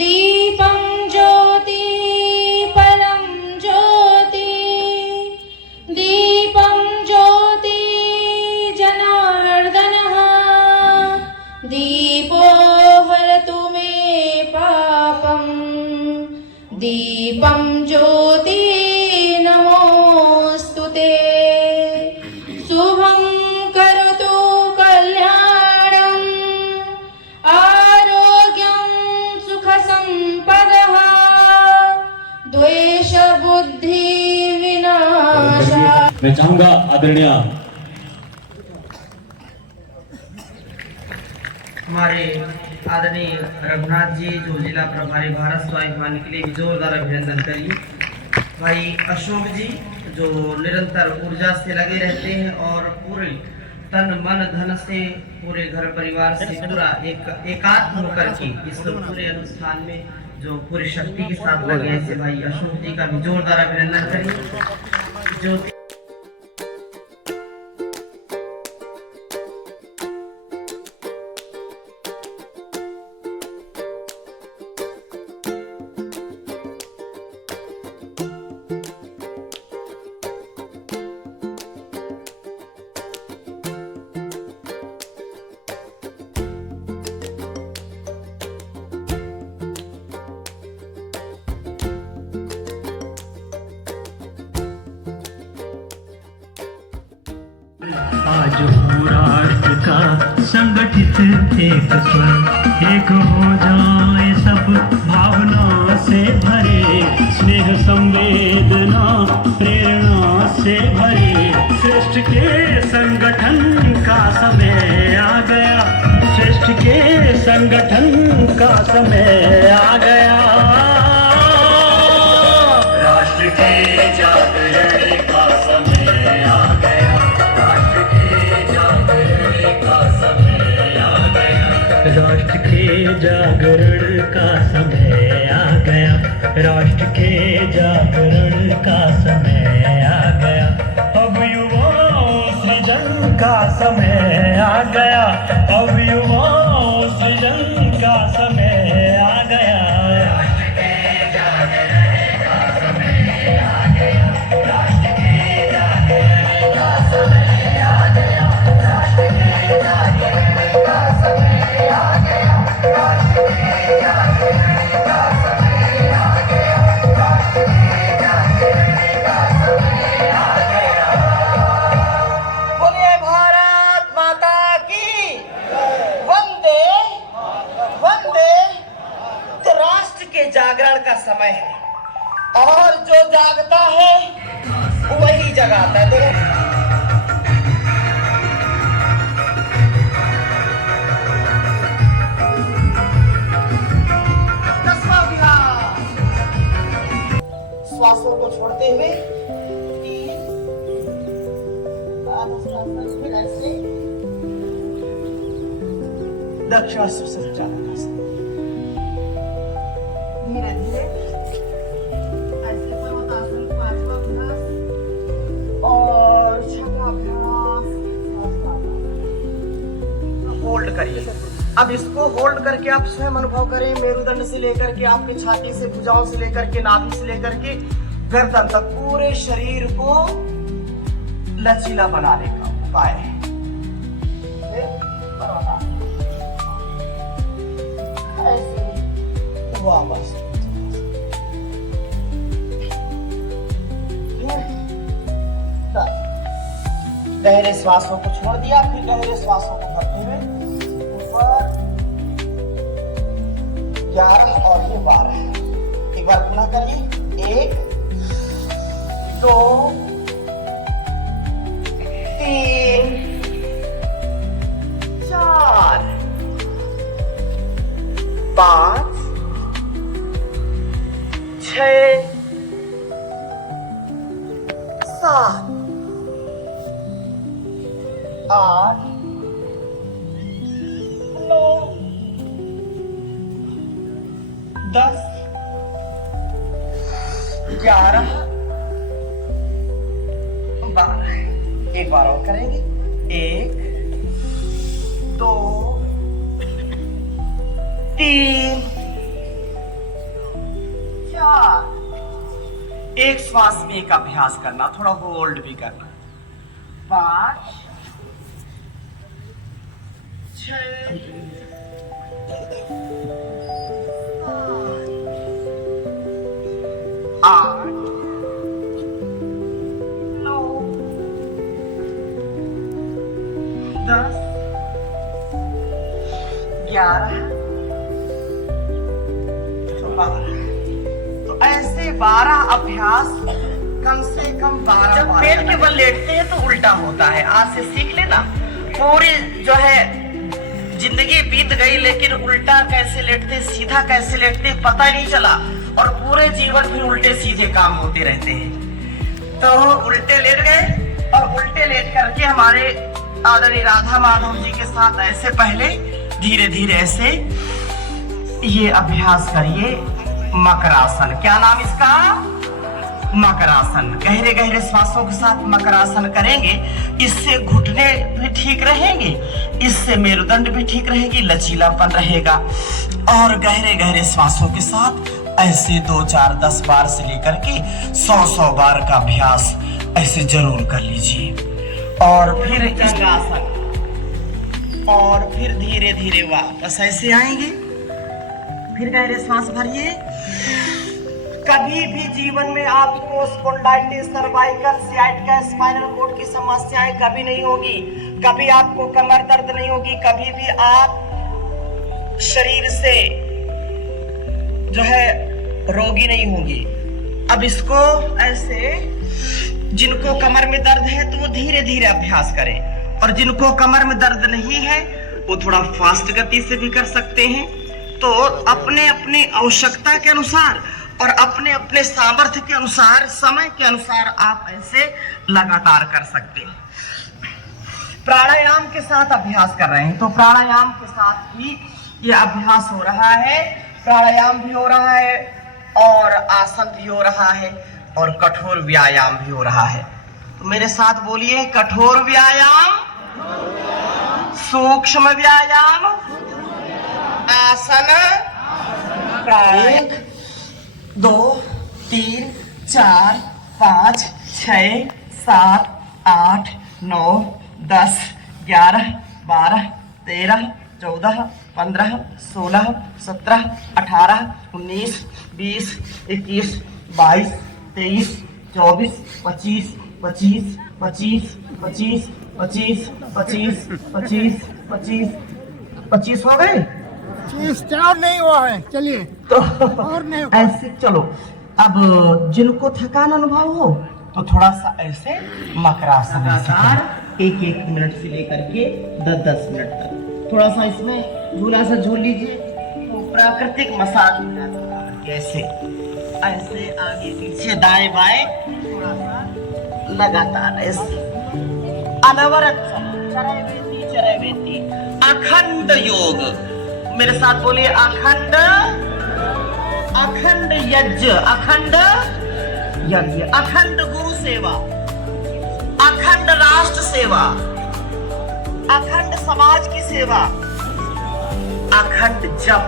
दीपं ज्योति परं ज्योति दीपं ज्योति जनार्दनः दीपो हरतु मे पापं दीपं ज्योति नमोस्तुते शुभं करोतु कल्याणं आरोग्यं सुखसम्पदः द्वेष बुद्धि विनाशः। मैं चाहूंगा आदरणीय हमारे आदरणीय रघुनाथ जी जो जिला प्रभारी भारत स्वाभिमान के लिए जोरदार अभिनंदन करिए। भाई अशोक जी जो निरंतर ऊर्जा से लगे रहते हैं और पूरे तन मन धन से पूरे घर परिवार से पूरा एकात्म होकर के इस पूरे अनुष्ठान में जो पूरी शक्ति के साथ लगे हैं, ऐसे भाई अशोक जी का भी जोरदार अभिनंदन करिए। जो आज हो राष्ट्र का संगठित एक स्वर, एक हो जाए सब भावना से भरे, स्नेह संवेदना प्रेरणा से भरे। श्रेष्ठ के संगठन का समय आ गया, श्रेष्ठ के संगठन का समय आ गया। राष्ट्र के जागरण का समय आ गया, राष्ट्र के जागरण का समय आ गया, राष्ट्र के जागरण का समय आ गया, राष्ट्र के जागरण का समय आ गया। अब युवाओं सृजन का समय आ गया, अब युवाओं सृजन का समय आ गया। राष्ट्र के जागरण का समय आ गया, राष्ट्र के जागरण का समय आ गया, राष्ट्र के जागरण का समय आ गया, राष्ट्र के जागरण का समय आ गया, राष्ट्र के जागरण का समय आ गया। बोलिए भारत माता की वंदे वंदे। तो राष्ट्र के जागरण का समय है और जो जागता है वही जगाता है। दोनों श्वासों को छोड़ते हुए दक्षिण से संचालन धीरे धीरे ऐसे पर्वतासन पांचवा अभ्यास और छठा अभ्यास होल्ड करिए। अब इसको होल्ड करके आप स्वयं अनुभव करें, मेरुदंड से लेकर के आपके छाती से, भुजाओं से लेकर के, नाभि से लेकर के गर्दन तक पूरे शरीर को लचीला बनाने का उपाय है। वापस गहरे श्वासों को छोड़ दिया, फिर गहरे श्वासों को भरते हुए ऊपर 11 और ये 12। एक बार पुनः करिए, 1 2 3 4 5 6 7 8 9 10 11 12। एक बार और करेंगे, 1 2 3 4। एक श्वास में एक अभ्यास करना, थोड़ा होल्ड भी करना। 5 6 8 9 10 11 12। तो ऐसे 12 अभ्यास कम से कम 12। जब पेट के बल लेटते हैं तो उल्टा होता है, आज से सीख लेना। पूरी जो है जिंदगी बीत गई लेकिन उल्टा कैसे लेटते, सीधा कैसे लेटते पता ही नहीं चला, और पूरे जीवन फिर उल्टे सीधे काम होते रहते हैं। तो उल्टे लेट गए और उल्टे लेट करके हमारे आदरणीय राधा माधव जी के साथ ऐसे पहले धीरे धीरे ऐसे ये अभ्यास करिए। मकरासन, क्या नाम इसका? मकरासन। गहरे गहरे श्वासों के साथ मकरासन करेंगे, इससे घुटने भी ठीक रहेंगे, इससे मेरुदंड भी ठीक रहेगी, लचीलापन रहेगा। और गहरे गहरे श्वासों के साथ ऐसे 2 4 10 बार से लेकर के 100 बार का अभ्यास ऐसे जरूर कर लीजिए। और फिर आसन, और फिर धीरे धीरे वापस ऐसे आएंगे। फिर गहरे सांस भरिए। कभी भी जीवन में आपको spondylitis, cervical, sciatica, spinal cord की समस्याएं कभी नहीं होगी, कभी आपको कमर दर्द नहीं होगी, कभी भी आप शरीर से जो है रोगी नहीं होगी। अब इसको ऐसे, जिनको कमर में दर्द है तो वो धीरे धीरे अभ्यास करें, और जिनको कमर में दर्द नहीं है वो थोड़ा फास्ट गति से भी कर सकते हैं। तो अपने अपने आवश्यकता के अनुसार और अपने अपने सामर्थ्य के अनुसार, समय के अनुसार आप ऐसे लगातार कर सकते हैं। प्राणायाम के साथ अभ्यास कर रहे हैं, तो प्राणायाम के साथ भी ये अभ्यास हो रहा है। प्राणायाम भी हो रहा है और आसन भी हो रहा है और कठोर व्यायाम भी हो रहा है। तो मेरे साथ बोलिए, कठोर व्यायाम, सूक्ष्म व्यायाम, आसन, 1 2 3 4 5 6 7 8 9 10 11 12 13 14 15 16 17 18 19 20 21 22 23 24 25 25 25 25 25 25 25 25 25 हो गए? 4 नहीं हुआ है, चलिए तो और नहीं। ऐसे चलो। अब जिनको थकान अनुभव हो तो थोड़ा सा ऐसे मकरासन, लगातार 1 मिनट से लेकर के 10 मिनट तक थोड़ा सा इसमें झूला सा झूल लीजिए। तो प्राकृतिक मसाज कैसे ऐसे आगे पीछे दाएं बाएं थोड़ा सा लगातार ऐसे अनवरत चरैवेति चरैवेति अखंड योग। मेरे साथ बोलिए, अखंड, अखंड यज्ञ, अखंड यज्ञ, अखंड गुरु सेवा, अखंड राष्ट्र सेवा, अखंड समाज की सेवा, अखंड जप,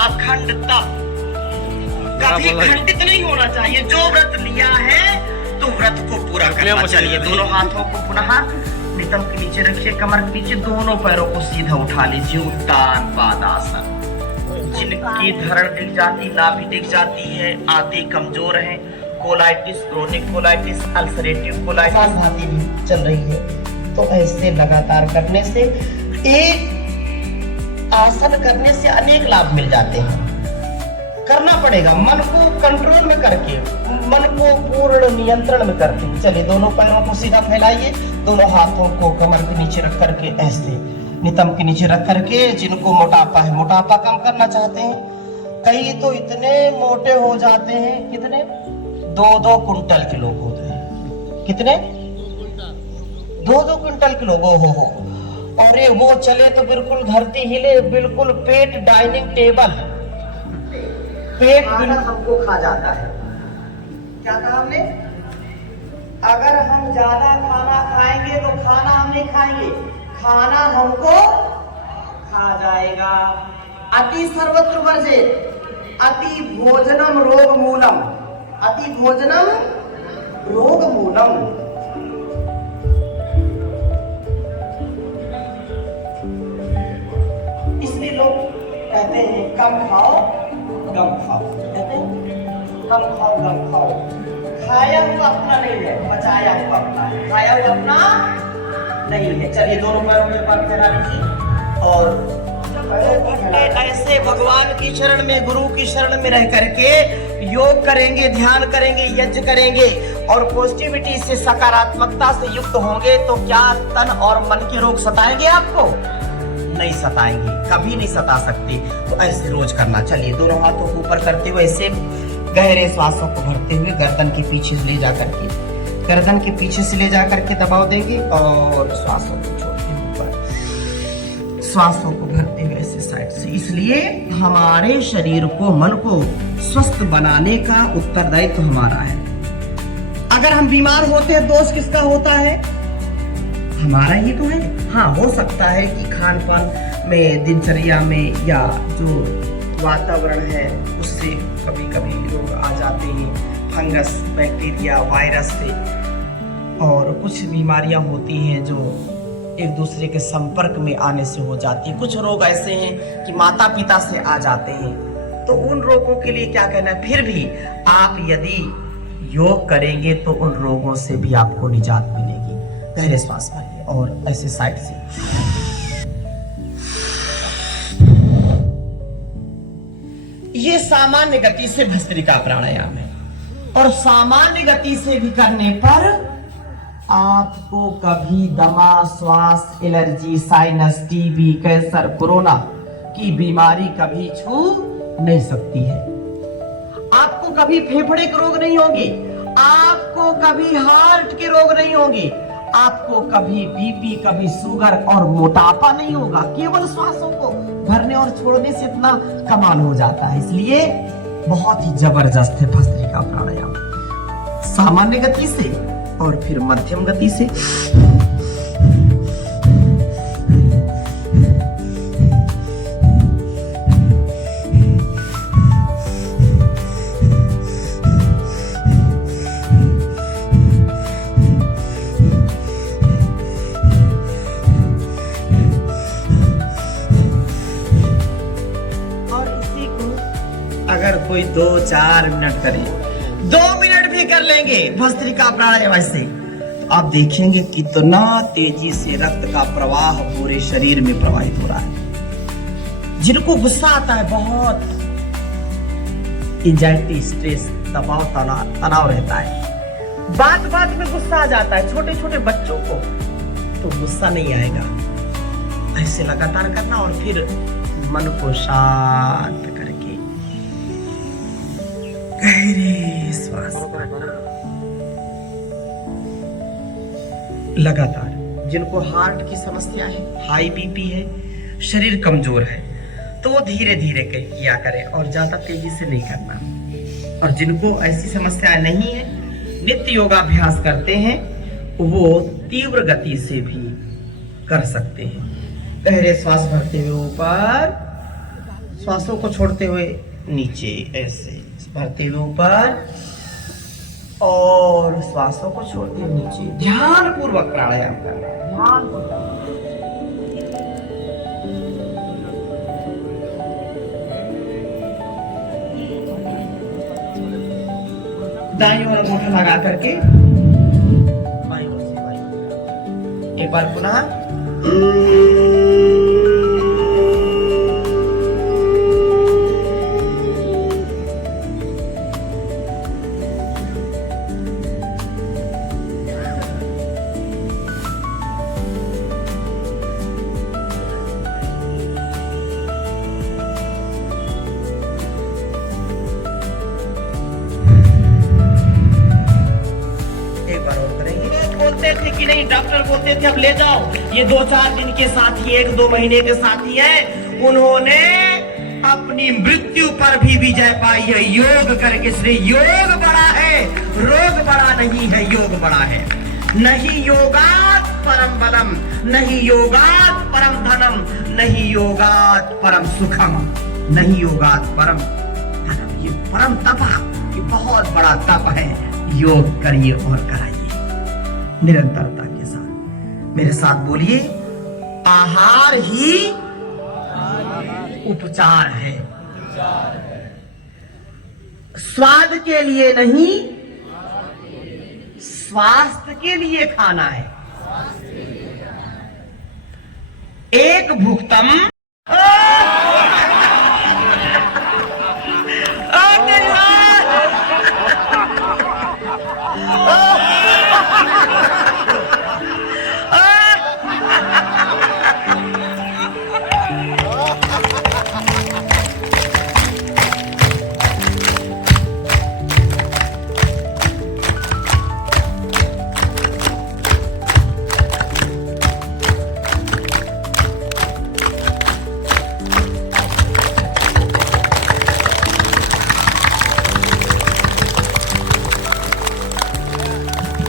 अखंड तप। कभी खंडित नहीं होना चाहिए। जो व्रत लिया है तो व्रत को पूरा करना चाहिए। दोनों हाथों को पुनः नितंब के नीचे रखिए, कमर के नीचे, दोनों पैरों को सीधा उठा लीजिए, उत्तान पादासन। जिनकी धरण दिख जाती, नाभि दिख जाती है, आंतें कमजोर हैं, colitis, chronic colitis, ulcerative colitis आदि भी चल रही है, तो ऐसे लगातार करने से, एक आसन करने से अनेक लाभ मिल जाते हैं। करना पड़ेगा, मन को कंट्रोल में करके, मन को पूर्ण नियंत्रण में करके। चलिए, दोनों पैरों को सीधा फैलाइए, दोनों हाथों को कमर के नीचे रख करके ऐसे नितंब के नीचे रख करके। जिनको मोटापा है, मोटापा कम करना चाहते हैं, कई तो इतने मोटे हो जाते हैं, कितने 2-2 कुंटल के लोग होते हैं। कितने? 2-2 कुंटल के लोग हो। और ये वो चले तो बिल्कुल धरती हिले, बिल्कुल पेट डाइनिंग टेबल, पेट हमको खा जाता है। क्या कहा हमने? अगर हम ज्यादा खाना खाएंगे तो खाना हम नहीं खाएंगे, खाना हमको खा जाएगा। अति सर्वत्र वर्जित, अति भोजनम रोग मूलम, अति भोजनम रोग मूलम। इसलिए लोग कहते हैं कम खाओ गम खाओ, कहते हैं कम खाओ गम खाओ। खाया हुआ अपना नहीं है, बचाया हुआ अपना है, खाया हुआ अपना नहीं है। चलिए दोनों पैरों में पग फैला लीजिए और ऐसे भगवान की शरण में, गुरु की शरण में रह करके योग करेंगे, ध्यान करेंगे, यज्ञ करेंगे और पॉजिटिविटी से, सकारात्मकता से युक्त होंगे तो क्या तन और मन के रोग सताएंगे आपको? नहीं सताएंगे, कभी नहीं सता सकते। तो ऐसे रोज करना। चलिए दोनों हाथों को ऊपर करते हुए ऐसे गहरे श्वासों को भरते हुए गर्दन के पीछे से ले जा करके, गर्दन के पीछे से ले जा करके दबाव देंगे और श्वासों को छोड़ते हुए ऊपर, श्वासों को भरते हुए ऐसे साइड से। इसलिए हमारे शरीर को, मन को स्वस्थ बनाने का उत्तरदायित्व हमारा है। अगर हम बीमार होते हैं, दोष किसका होता है? हमारा ही तो है। हाँ, हो सकता है कि खान पान में, दिनचर्या में या जो वातावरण है उससे कभी कभी लोग आ जाते हैं, फंगस, बैक्टीरिया, वायरस से, और कुछ बीमारियां होती हैं जो एक दूसरे के संपर्क में आने से हो जाती है। कुछ रोग ऐसे हैं कि माता पिता से आ जाते हैं, तो उन रोगों के लिए क्या कहना है? फिर भी आप यदि योग करेंगे तो उन रोगों से भी आपको निजात मिलेगी। गहरे श्वास भरिए और ऐसे साइड से। ये सामान्य गति से भस्त्रिका प्राणायाम है और सामान्य गति से भी करने पर आपको कभी दमा, श्वास, allergy, sinus, TB, cancer, corona की बीमारी कभी छू नहीं सकती है। आपको कभी फेफड़े के रोग नहीं होंगे, आपको कभी हार्ट के रोग नहीं होंगे, आपको कभी बीपी, कभी शुगर और मोटापा नहीं होगा। केवल श्वासों को भरने और छोड़ने से इतना कमाल हो जाता है। इसलिए बहुत ही जबरदस्त है भस्त्रिका प्राणायाम। सामान्य गति से और फिर मध्यम गति से। अगर कोई 2-4 मिनट करे, 2 मिनट भी कर लेंगे भस्त्रिका प्राणायाम से, तो आप देखेंगे कितना तेजी से रक्त का प्रवाह पूरे शरीर में प्रवाहित हो रहा है। जिनको गुस्सा आता है, बहुत एंजाइटी, स्ट्रेस, दबाव, तनाव रहता है, बात बात में गुस्सा आ जाता है, छोटे छोटे बच्चों को, तो गुस्सा नहीं आएगा। ऐसे लगातार करना और फिर मन को शांत करके गहरे श्वास भरना लगातार। जिनको हार्ट की समस्या है, हाई बीपी है, शरीर कमजोर है, तो वो धीरे धीरे किया करें और ज्यादा तेजी से नहीं करना। और जिनको ऐसी समस्याएं नहीं है, नित्य योगाभ्यास करते हैं, वो तीव्र गति से भी कर सकते हैं। गहरे श्वास भरते हुए ऊपर, श्वासों को छोड़ते हुए नीचे, ऐसे भरते हुए ऊपर और श्वासों को छोड़ते हुए नीचे। ध्यान पूर्वक प्राणायाम करना है, ध्यान पूर्वक। दाईं ओर अंगूठा लगा करके बाईं ओर से बाईं ओर। एक बार पुनः बोलते थे कि नहीं, डॉक्टर बोलते थे अब ले जाओ, ये 2-4 दिन के साथी, 1-2 महीने के साथी हैं, उन्होंने अपनी मृत्यु पर भी विजय पाई है योग करके। इसलिए योग बड़ा है, रोग बड़ा नहीं है, योग बड़ा है। नहीं योगा परम बलम, नहीं योगात परम धनम, नहीं योगात परम सुखम, नहीं योगात परम धनम। ये परम तप, ये बहुत बड़ा तप है। योग करिए और कराइए निरंतरता के साथ। मेरे साथ बोलिए, आहार ही उपचार है। स्वाद के लिए नहीं, स्वास्थ्य के लिए खाना है। एक भुक्तम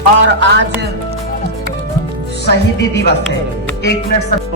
और आज शहीदी दिवस है। 1 मिनट सब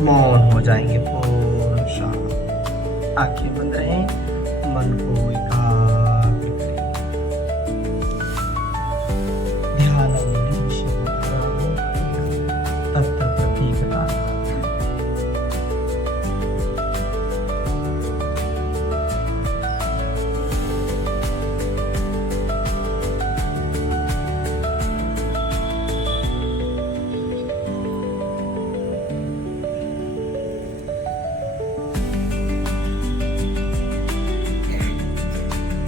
मौन हो जाएंगे, पूर्ण शांत। आंखें बंद रहें, मन को एकाग्र करें। ध्यान तत्व प्रतीकता।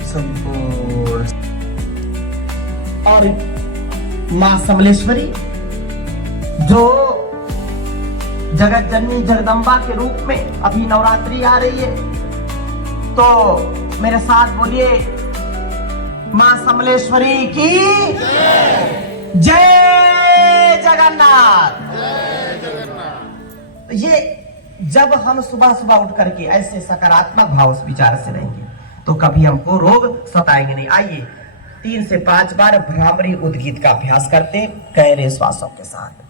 संपूर्ण और मां समलेश्वरी जो जगत जननी जगदम्बा के रूप में अभी नवरात्रि आ रही है, तो मेरे साथ बोलिए, मां समलेश्वरी की जय जगन्नाथ। ये जब हम सुबह सुबह उठ करके ऐसे सकारात्मक भाव से विचार से रहेंगे तो कभी हमको रोग सताएंगे नहीं। आइए 3 से 5 बार भ्रामरी उद्गीत का अभ्यास करते गहरे श्वासों के साथ।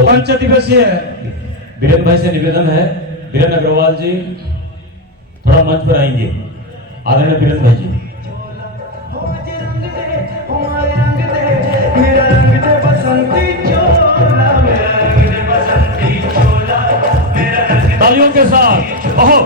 पंच दिवसीय बीरेन भाई से निवेदन है, बीरेन अग्रवाल जी थोड़ा मंच पर आएंगे। आदरणीय बीरेन भाई जी। मेरा रंग दे बसंती चोला ओहो